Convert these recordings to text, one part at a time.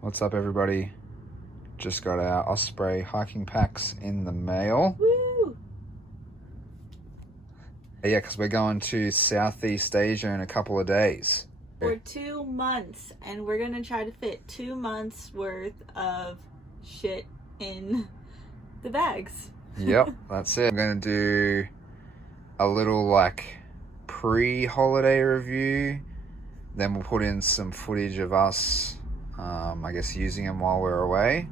What's up, everybody? Just got our Osprey hiking packs in the mail. Woo! Yeah, because we're going to Southeast Asia in a couple of days. For 2 months, and we're gonna try to fit 2 months worth of shit in the bags. Yep, that's it. I'm going to do a little like pre-holiday review. Then we'll put in some footage of us, I guess, using them while we're away.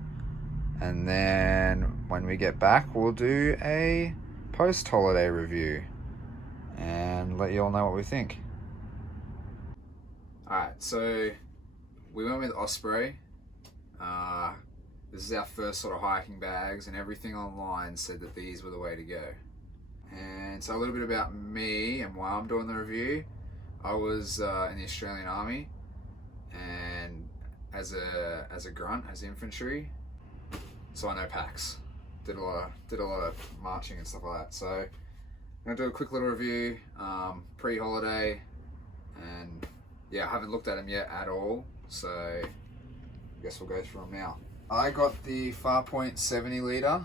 And then when we get back, we'll do a post-holiday review and let you all know what we think. Alright, so we went with Osprey. This is our first sort of hiking bags, and everything online said that these were the way to go. And so a little bit about me and why I'm doing the review. I was in the Australian Army, and as a grunt, as infantry, so I know packs. Did a lot of marching and stuff like that. So I'm gonna do a quick little review, pre-holiday, and yeah, I haven't looked at them yet at all. So I guess we'll go through them now. I got the Farpoint70 litre,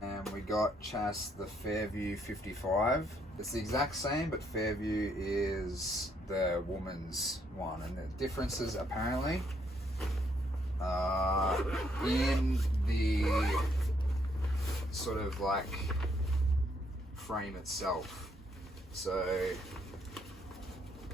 and we got Chas the Fairview55. It's the exact same, but Fairview is the woman's one, and the differences apparently in the sort of like frame itself. So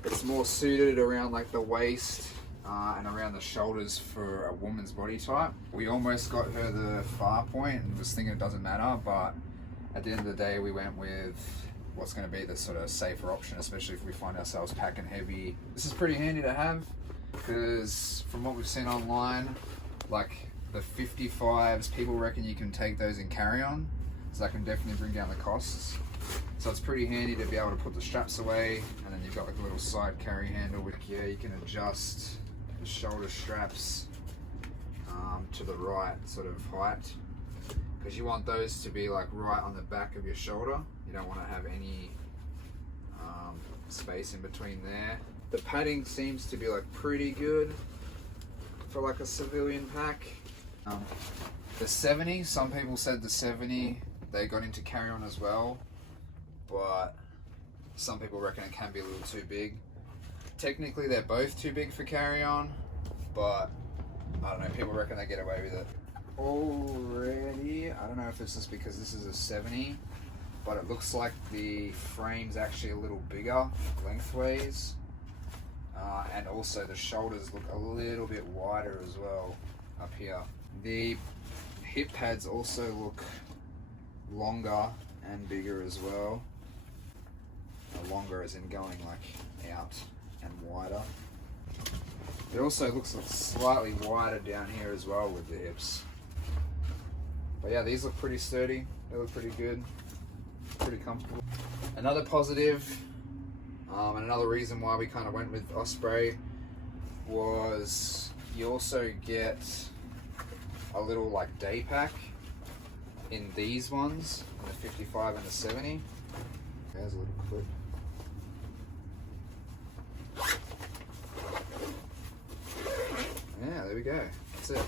it's more suited around like the waist and around the shoulders for a woman's body type. We almost got her the Farpoint and was thinking it doesn't matter, but at the end of the day we went with what's going to be the sort of safer option, especially if we find ourselves packing heavy. This is pretty handy to have because from what we've seen online, like the 55s, people reckon you can take those in carry-on, so that can definitely bring down the costs. So it's pretty handy to be able to put the straps away, and then you've got like a little side carry handle with, yeah, you can adjust the shoulder straps to the right sort of height, because you want those to be like right on the back of your shoulder. You don't want to have any space in between there. The padding seems to be like pretty good for like a civilian pack. The 70, some people said the 70 they got into carry-on as well, but some people reckon it can be a little too big. Technically they're both too big for carry-on, but I don't know, people reckon they get away with it. Already, I don't know if it's just because this is a 70, but it looks like the frame's actually a little bigger lengthways, and also the shoulders look a little bit wider as well up here. The hip pads also look longer and bigger as well. Longer as in going like out and wider. It also looks like slightly wider down here as well with the hips. But yeah, these look pretty sturdy. They look pretty good, pretty comfortable. Another positive, and another reason why we kind of went with Osprey was you also get a little like day pack in these ones, in the 55 and the 70. There's a little clip. Yeah, there we go. That's it.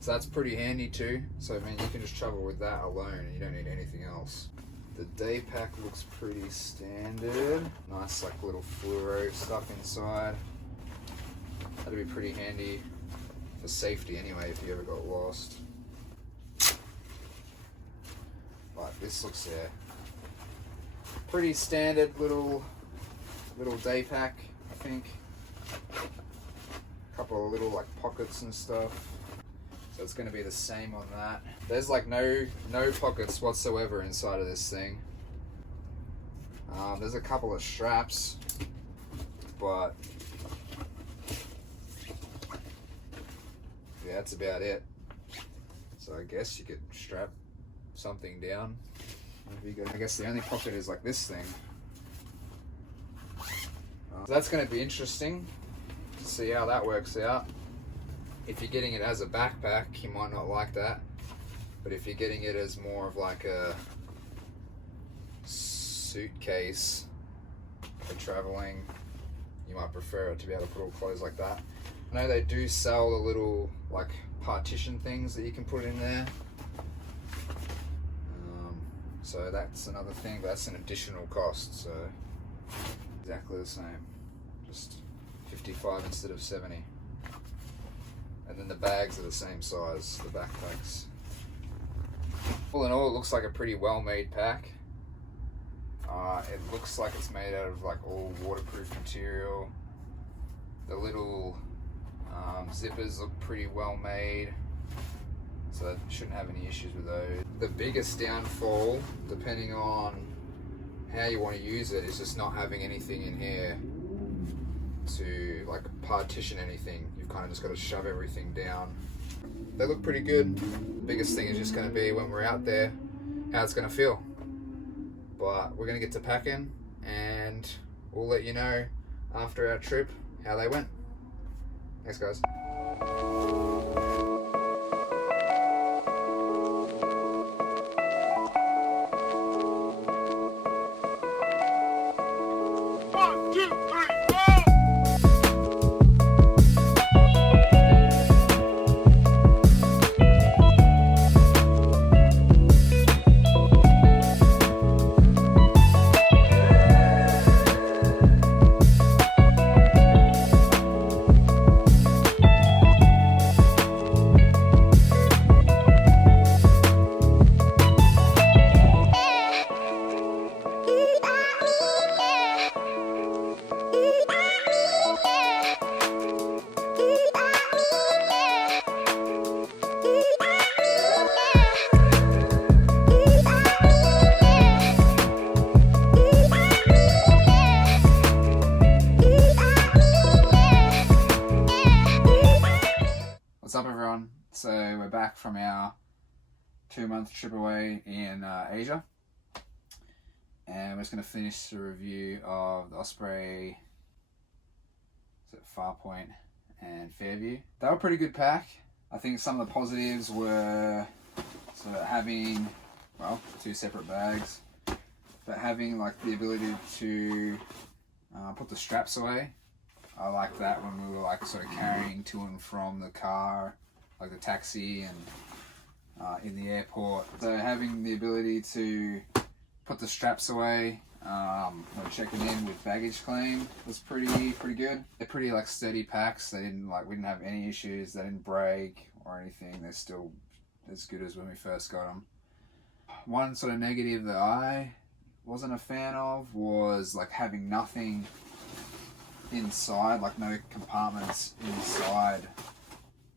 So that's pretty handy too. So I mean, you can just travel with that alone and you don't need anything else. The day pack looks pretty standard. Nice like little fluoro stuff inside. That'd be pretty handy for safety anyway if you ever got lost. But this looks, yeah, pretty standard little day pack, I think. A couple of little like pockets and stuff. So it's going to be the same on that. There's like no pockets whatsoever inside of this thing. There's a couple of straps, but yeah, that's about it. So I guess you could strap something down. I guess the only pocket is like this thing. So that's going to be interesting to see how that works out. If you're getting it as a backpack, you might not like that. But if you're getting it as more of like a suitcase for traveling, you might prefer it to be able to put all clothes like that. I know they do sell the little like partition things that you can put in there. So that's another thing, but that's an additional cost, so exactly the same. Just 55 instead of 70. And then the bags are the same size, the backpacks. All in all, it looks like a pretty well-made pack. It looks like it's made out of like all waterproof material. The little zippers look pretty well made, so that shouldn't have any issues with those. The biggest downfall, depending on how you want to use it, is just not having anything in here to like partition anything. You've kind of just got to shove everything down. They look pretty good. The biggest thing is just going to be when we're out there, how it's going to feel. But we're going to get to packing, and we'll let you know after our trip how they went. Thanks, guys. What's up, everyone? So we're back from our 2-month trip away in Asia, and we're just going to finish the review of the Osprey Farpoint and Fairview. They were a pretty good pack. I think some of the positives were sort of having, well, 2 separate bags, but having like the ability to put the straps away. I like that when we were like sort of carrying to and from the car, like the taxi and in the airport. So having the ability to put the straps away when checking in with baggage claim was pretty good. They're pretty like sturdy packs. They didn't we didn't have any issues. They didn't break or anything. They're still as good as when we first got them. One sort of negative that I wasn't a fan of was like having nothing inside, like no compartments inside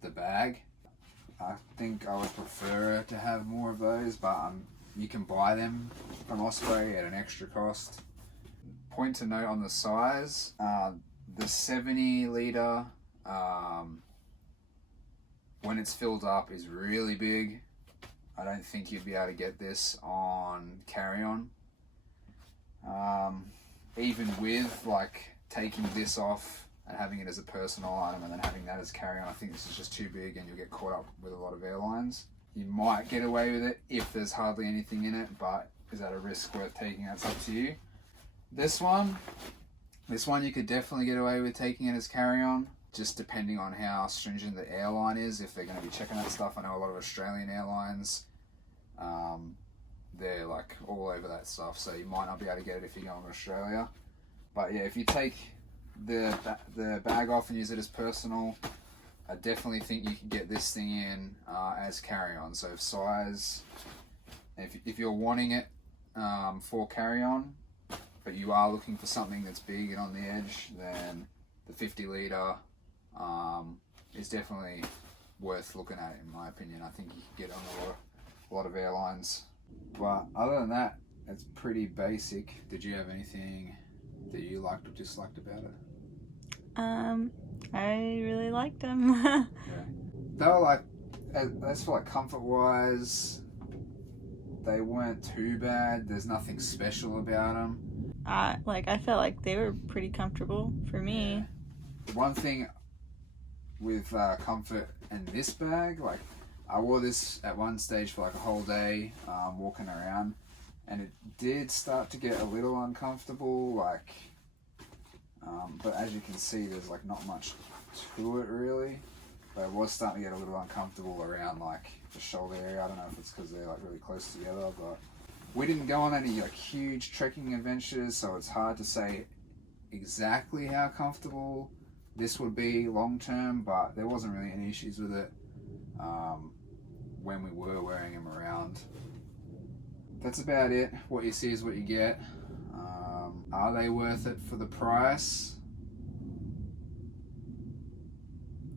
the bag. I think I would prefer to have more of those, but you can buy them from Osprey at an extra cost. Point to note on the size, the 70 litre when it's filled up is really big. I don't think you'd be able to get this on carry-on. Even with like taking this off and having it as a personal item and then having that as carry-on, I think this is just too big and you'll get caught up with a lot of airlines. You might get away with it if there's hardly anything in it, but is that a risk worth taking? That's up to you. This one you could definitely get away with taking it as carry-on, just depending on how stringent the airline is, if they're going to be checking that stuff. I know a lot of Australian airlines, they're like all over that stuff, so you might not be able to get it if you're going to Australia. But yeah, if you take the bag off and use it as personal, I definitely think you can get this thing in as carry-on. So if size, if you're wanting it for carry-on, but you are looking for something that's big and on the edge, then the 50 litre is definitely worth looking at, in my opinion. I think you can get on a lot of airlines. But other than that, it's pretty basic. Did you have anything that you liked or disliked about it? I really liked them. Yeah. They were like, as for like comfort wise, they weren't too bad. There's nothing special about them. I felt like they were pretty comfortable for me. Yeah. One thing with comfort and this bag, like I wore this at one stage for like a whole day, walking around, and it did start to get a little uncomfortable, like, but as you can see, there's like not much to it really, but it was starting to get a little uncomfortable around like the shoulder area. I don't know if it's because they're like really close together, but we didn't go on any like huge trekking adventures, so it's hard to say exactly how comfortable this would be long term, but there wasn't really any issues with it when we were wearing them around. That's about it. What you see is what you get. Are they worth it for the price?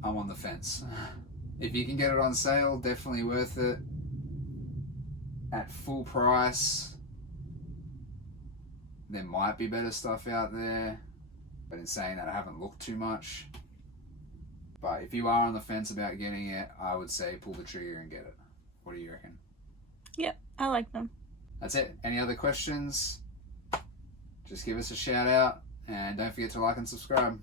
I'm on the fence. If you can get it on sale, definitely worth it. At full price, there might be better stuff out there, but in saying that, I haven't looked too much. But if you are on the fence about getting it, I would say pull the trigger and get it. What do you reckon? Yep, I like them. That's it. Any other questions? Just give us a shout out, and don't forget to like and subscribe.